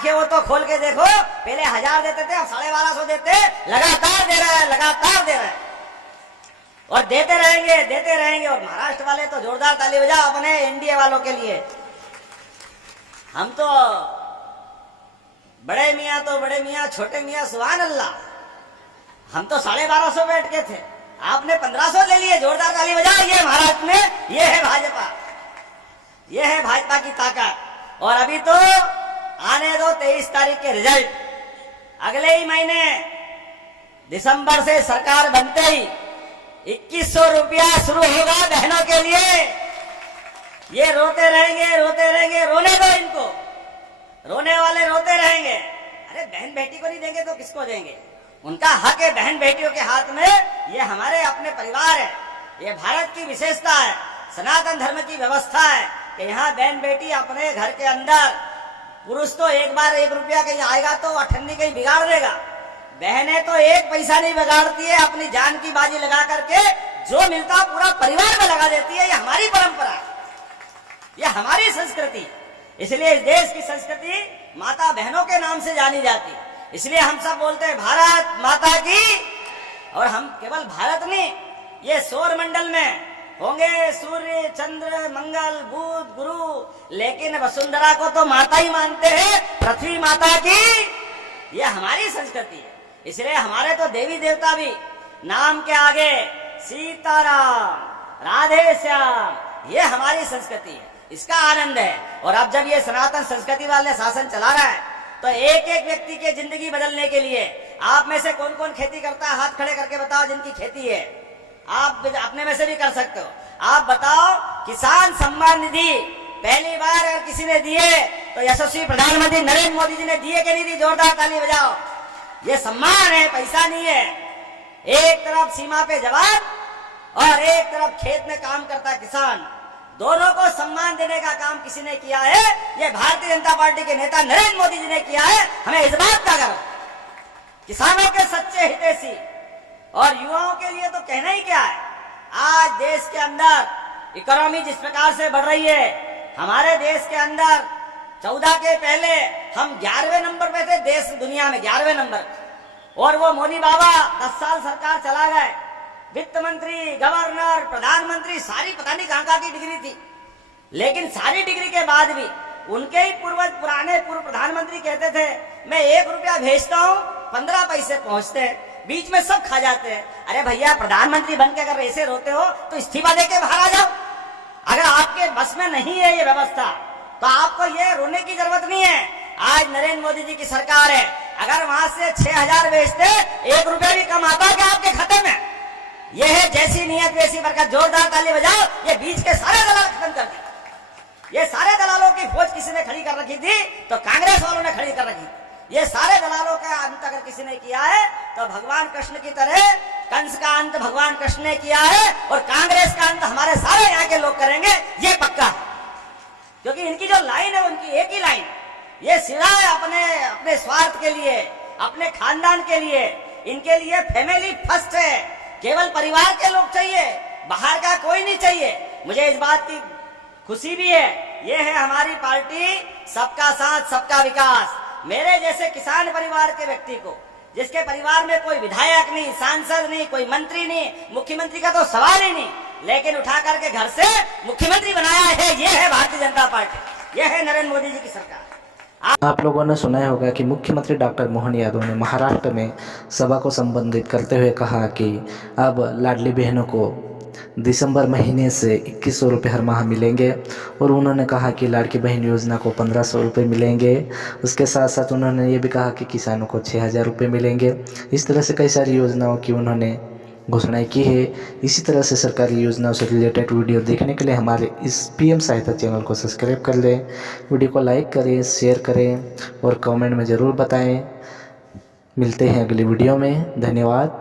आंखें वो तो खोल के देखो, पहले 1000 देते थे, अब 1250 देते, लगातार दे रहा है, लगातार दे रहा है और देते रहेंगे। और महाराष्ट्र वाले तो जोरदार ताली बजाओ अपने एनडीए वालों के लिए। हम तो बड़े मियाँ छोटे मियाँ सुभान अल्लाह। हम तो 1250 पे अटके थे, आपने 1500 ले लिए, जोरदार ताली बजाओ। ये महाराष्ट्र में ये है भाजपा, ये है भाजपा की ताकत। और अभी तो आने दो 23 तारीख के रिजल्ट। अगले ही महीने दिसंबर से सरकार बनते ही 2100 रुपया शुरू होगा बहनों के लिए। ये रोते रहेंगे, रोने दो इनको, रोने वाले रोते रहेंगे। अरे बहन बेटी को नहीं देंगे तो किसको देंगे? उनका हक है बहन बेटियों के हाथ में। ये हमारे अपने परिवार है, ये भारत की विशेषता है, सनातन धर्म की व्यवस्था है कि यहाँ बहन बेटी अपने घर के अंदर, पुरुष तो एक बार 1 रुपया कहीं आएगा तो अठन्नी कहीं बिगाड़ देगा, बहनें तो 1 पैसा नहीं बिगाड़ती है, अपनी जान की बाजी लगा करके जो मिलता पूरा परिवार में लगा देती है। ये हमारी परंपरा, ये हमारी संस्कृति। इसलिए इस देश की संस्कृति माता बहनों के नाम से जानी जाती। इसलिए हम सब बोलते हैं भारत माता की। और हम केवल भारत नहीं, ये सौर मंडल में होंगे सूर्य चंद्र मंगल बुध गुरु, लेकिन वसुंधरा को तो माता ही मानते हैं, पृथ्वी माता की। ये हमारी संस्कृति है। इसलिए हमारे तो देवी देवता भी नाम के आगे सीताराम राधे श्याम, ये हमारी संस्कृति है, इसका आनंद है। और अब जब ये सनातन संस्कृति वाले शासन चला रहा है तो एक एक व्यक्ति की जिंदगी बदलने के लिए, आप में से कौन कौन खेती करता है? हाथ खड़े करके बताओ जिनकी खेती है। आप अपने में से भी कर सकते हो। आप बताओ, किसान सम्मान निधि पहली बार अगर किसी ने दिए तो यशस्वी प्रधानमंत्री नरेंद्र मोदी जी ने दिए कि नहीं दी? जोरदार ताली बजाओ। ये सम्मान है, पैसा नहीं है। एक तरफ सीमा पे जवान और एक तरफ खेत में काम करता किसान, दोनों को सम्मान देने का काम किसी ने किया है। ये भारतीय जनता पार्टी के नेता नरेंद्र मोदी जी ने किया है। हमें इस बात का गर्व, किसानों के सच्चे हितैषी और युवाओं के लिए तो कहना ही क्या है। आज देश के अंदर इकोनॉमी जिस प्रकार से बढ़ रही है, हमारे देश के अंदर 14 के पहले हम 11वें नंबर पे थे देश दुनिया में, 11वें नंबर। और वो मोदी बाबा 10 साल सरकार चला गए, वित्त मंत्री, गवर्नर, प्रधानमंत्री, सारी पता नहीं कहां की डिग्री थी। लेकिन सारी डिग्री के बाद भी उनके ही पुराने पूर्व प्रधानमंत्री कहते थे मैं 1 रुपया भेजता हूं 15 पैसे पहुंचते हैं, बीच में सब खा जाते हैं। अरे भैया, प्रधानमंत्री बन के अगर ऐसे रोते हो तो इस्तीफा देके बाहर आ जाओ। अगर आपके बस में नहीं है ये व्यवस्था तो आपको ये रोने की जरूरत नहीं है। आज नरेंद्र मोदी जी की सरकार है, अगर वहां से 6000 बेचते 1 रुपया भी कम आता क्या आपके खाते में? ये है जैसी नियत वैसी बरकत। जोरदार ताली बजाओ। ये बीच के सारे दलाल खत्म कर दिए। ये सारे दलालों की फौज किसी ने खड़ी कर रखी थी तो कांग्रेस वालों ने खड़ी कर रखी थी। ये सारे दलालों का अंत अगर किसी ने किया है तो भगवान कृष्ण की तरह कंस का अंत भगवान कृष्ण ने किया है और कांग्रेस का अंत हमारे सारे यहाँ के लोग करेंगे, ये पक्का। क्योंकि इनकी जो लाइन है उनकी एक ही लाइन, ये सीधा अपने स्वार्थ के लिए, अपने खानदान के लिए, इनके लिए फैमिली फर्स्ट है। केवल परिवार के लोग चाहिए, बाहर का कोई नहीं चाहिए। मुझे इस बात की खुशी भी है, ये है हमारी पार्टी सबका साथ सबका विकास। मेरे जैसे किसान परिवार के व्यक्ति को, जिसके परिवार में कोई विधायक नहीं, सांसद नहीं, कोई मंत्री नहीं, मुख्यमंत्री का तो सवाल ही नहीं, लेकिन उठा करके घर से मुख्यमंत्री बनाया है, ये है भारतीय जनता पार्टी, ये है नरेंद्र मोदी जी की सरकार। आप लोगों ने सुना होगा कि मुख्यमंत्री डॉक्टर मोहन यादव ने महाराष्ट्र में सभा को संबोधित करते हुए कहा कि अब लाडली बहनों को दिसंबर महीने से 2100 रुपये हर माह मिलेंगे। और उन्होंने कहा कि लाड़की बहन योजना को 1500 रुपये मिलेंगे। उसके साथ साथ उन्होंने ये भी कहा कि किसानों को 6000 रुपये मिलेंगे। इस तरह से कई सारी योजनाओं की उन्होंने घोषणाएं की है। इसी तरह से सरकारी योजनाओं से रिलेटेड वीडियो देखने के लिए हमारे इस पीएम सहायता चैनल को सब्सक्राइब कर लें। वीडियो को लाइक करें, शेयर करें और कमेंट में ज़रूर बताएं। मिलते हैं अगली वीडियो में। धन्यवाद।